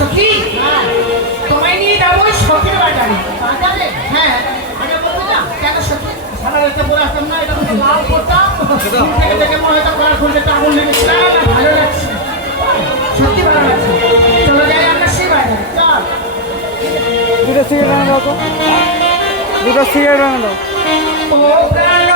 সখী তোমায় নিয়ে যাবো সখীর বাজারে। বাজারে? হ্যাঁ। আগে বলবো না কেন সখী সারা রাতে বলে আসতাম না, এটা লাল করতাম দেখে মনে হয়তো গলা খুলতে আগুন লেগেছিল। ভালো লাগছে, সত্যি ভালো লাগছে। চলো যাই আমরা সেই বাজারে। চল। দুটো সিগারেট আনা দাও তো, দুটো সিগারেট আনা দাও। ও প্রাণ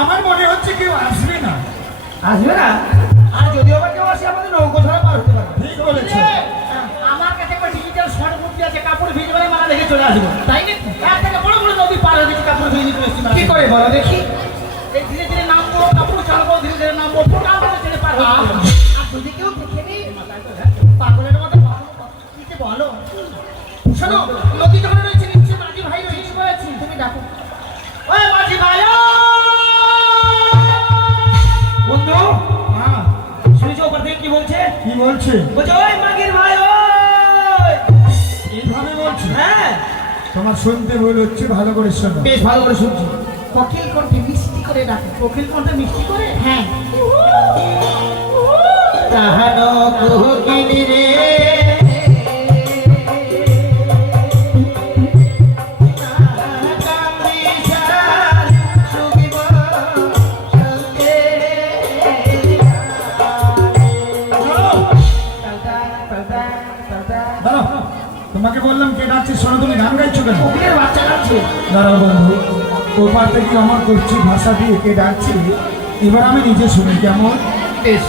আমার মনে হচ্ছে কেউ আসবে না। আসবে না? আর যদি আবার কেউ আসে আমাদের নৌকো ধরা পার হতে পারবে। ঠিক বলেছো। আমার কাছে একটা ডিজিটাল শর্ট বুদ্ধি আছে, কাপড় ভিজে মারা দেখে চলে আসবো, তাই না? এক থেকে বড় বড় নদী পার হয়ে কাপড় ভিজে চলে আসছি। কি করে বলো দেখি? এই ধীরে ধীরে নামবো, কাপড় চালবো, ধীরে ধীরে নামবো, ফোটা করে চলে পার হবো। আর যদি কেউ দেখে নেই পাগলের মতো কি বলো? শোনো, নদী যখন রয়েছে নিচে মাঝি ভাই রয়েছে বলেছি, তুমি দেখো ওই মাঝি ভাই বন্ধু, হ্যাঁ শুনেছো ওপর থেকে কি বলছে? কি বলছে? বলছে ওই মাগির ভাই ওই, এইভাবে বলছে? হ্যাঁ তোমার শুনতে ভুল হচ্ছে, ভালো করে শোনো। বেশ ভালো করে শুনছি। কোকিল কণ্ঠে মিষ্টি করে ডাকে। কোকিল কণ্ঠে মিষ্টি করে? হ্যাঁ। তাহানো কোকিল রে তোমাকে বললাম কে ডাকছে শোনো, তুমি গান গাইছো কেন? কোকিলের বাচ্চা কাছে দাঁড়াও বন্ধু, ওপার থেকে আমার করছি ভাষা দিয়ে কে ডাকছে, এবার আমি নিজে শুনি কেমন। বেশ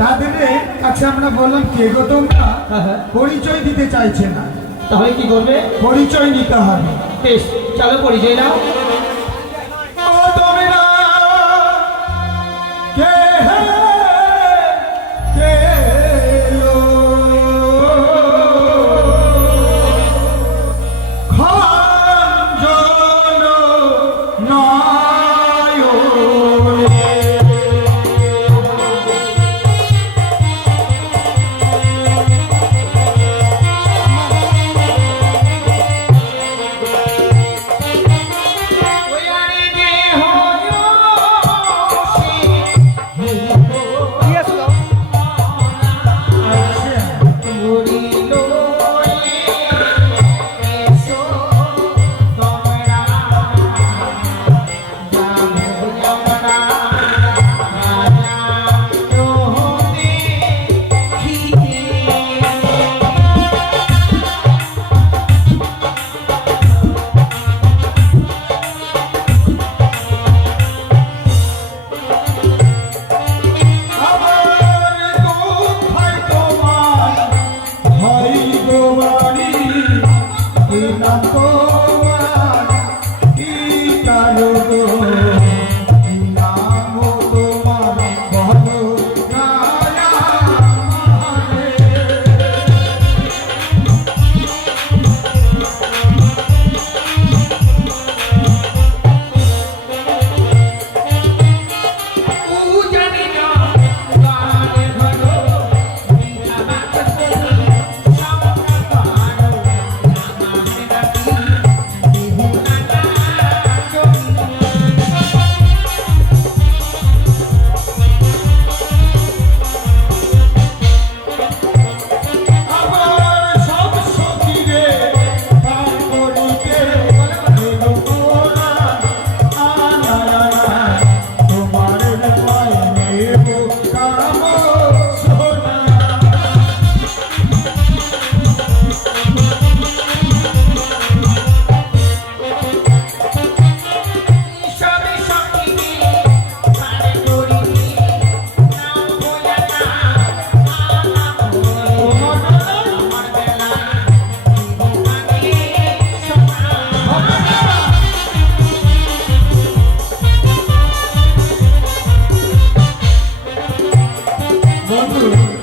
তাদের কাছে আমরা বললাম কে গো তোমরা, পরিচয় দিতে চাইছে না। তাহলে কি করবে? পরিচয় নিতে হবে। বেশ, চলো পরিচয় দাও। ও তোমরা কে হে, কে লো, খঞ্জন নয়নে।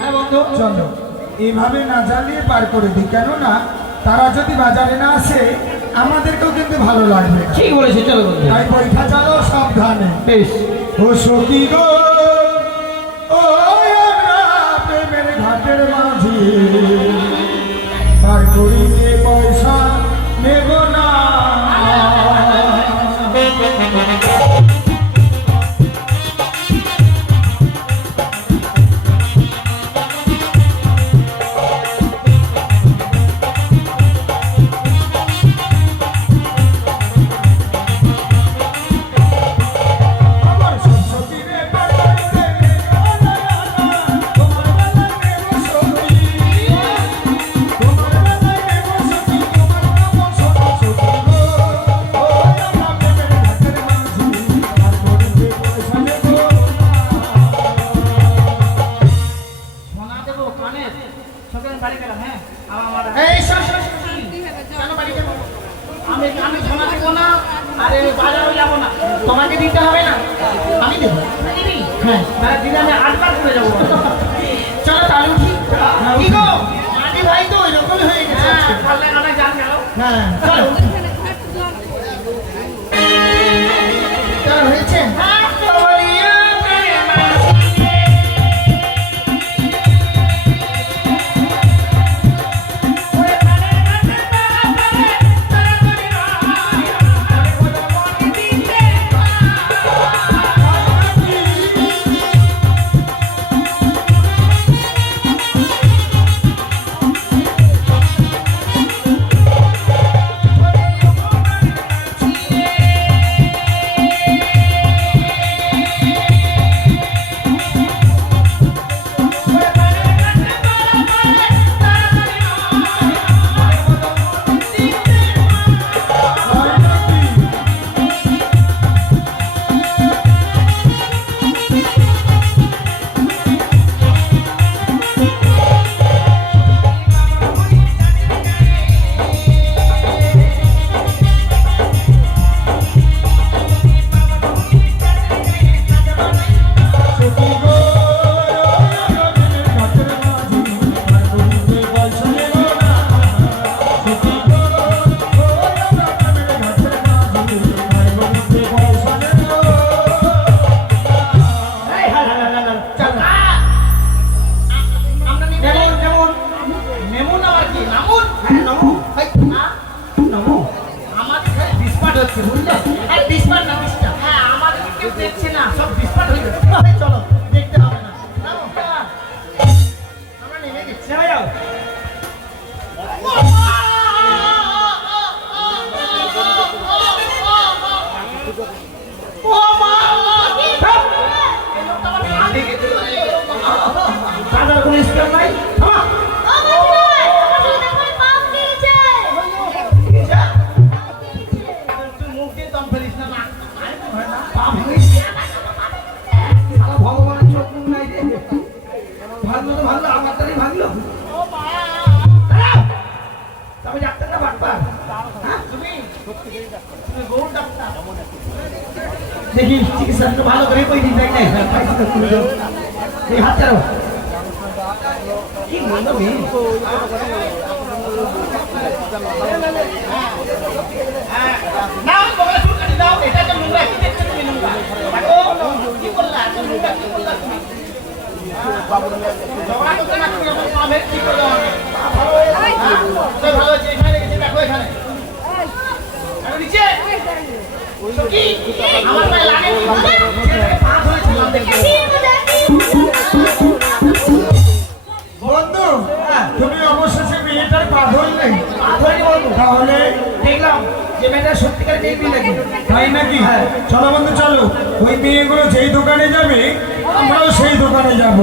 হ্যাঁ বন্ধু চলো এইভাবে না জ্বালিয়ে পার করে দিই, কেননা তারা যদি বাজারে না আসে আমাদেরকেও কিন্তু ভালো লাগবে না। ঠিক বলেছে, চলো বন্ধু। তাই পরীক্ষা চালো সাবধানে। বেশ। ও সখী গো, ও আমরা প্রেমের ঘাটের মাঝি, পার করিতে পয়সা নেব না। আমার সখী রে পার করিতে নেব না, তোমার বেলায় নেব সখী, তোমার বেলায় নেব সখী, তোমার নাম সখী গো, ও আমরা প্রেমের ঘাটের মাঝি, পার করিতে পয়সা নেব না। সোনা দেবো কানে, সকালে বাড়ি গেলাম। হ্যাঁ আমার এই কেন বাড়ি যাবো? আমি আমি সোনা দেবো না, আরে বাজারও যাবো না, তোমাকে দিতে হবে না, আমি দেবো। হ্যাঁ তাহলে দিলে আমি 8 বার করে যাবো। চলো তাহলে উঠি। কি গো মাঝি ভাই তো ওইরকমই হয়ে গেছে। পাল্লা কাটা জান গেল। হ্যাঁ চলো চলো হয়েছে। চলো দেখতে হবে না। আমরা নেমে গেছি। নেমে যাও। দাদার কোনো স্কেল নাই। তুই মুখ দিয়ে দম ফেলিস না। ভগবানের চোখ মুখ নাই রে। ভালো তো ভালো, আমার তারই ভাগলো। তবে ডাক্তারটা বাটপার। তুমি গরুর ডাক্তার। দেখি চিকিৎসা একটু ভালো করে কই দিন, তাই না? এই হাত ছাড়ো। কি বলবো মেয়ে? নাও তোমার চুল কাটি দাও। এটা তো নোংরা, কি দেখছো তুমি নোংরা? দেখো কি বললা? নোংরা কি বললা তুমি? ঝগড়া করতে না তুমি যখন পাবে কি করবে? ভালো হয়েছে, এখানে রেখেছি, দেখো এখানে। আর নিচে সখী, আমার পায়ে লাগে পা ধরেছিলাম দেখে। বন্ধু, তুমি অবশেষে মেয়েটার পা ধরলে। পা ধরেনি বন্ধু, তাহলে দেখলাম যে মেয়েটা সত্যিকার মেয়ে বিয়ে লাগে। তাই নাকি? চলো বন্ধু চলো, ওই মেয়েগুলো যেই দোকানে যাবে আমরাও সেই দোকানে যাব।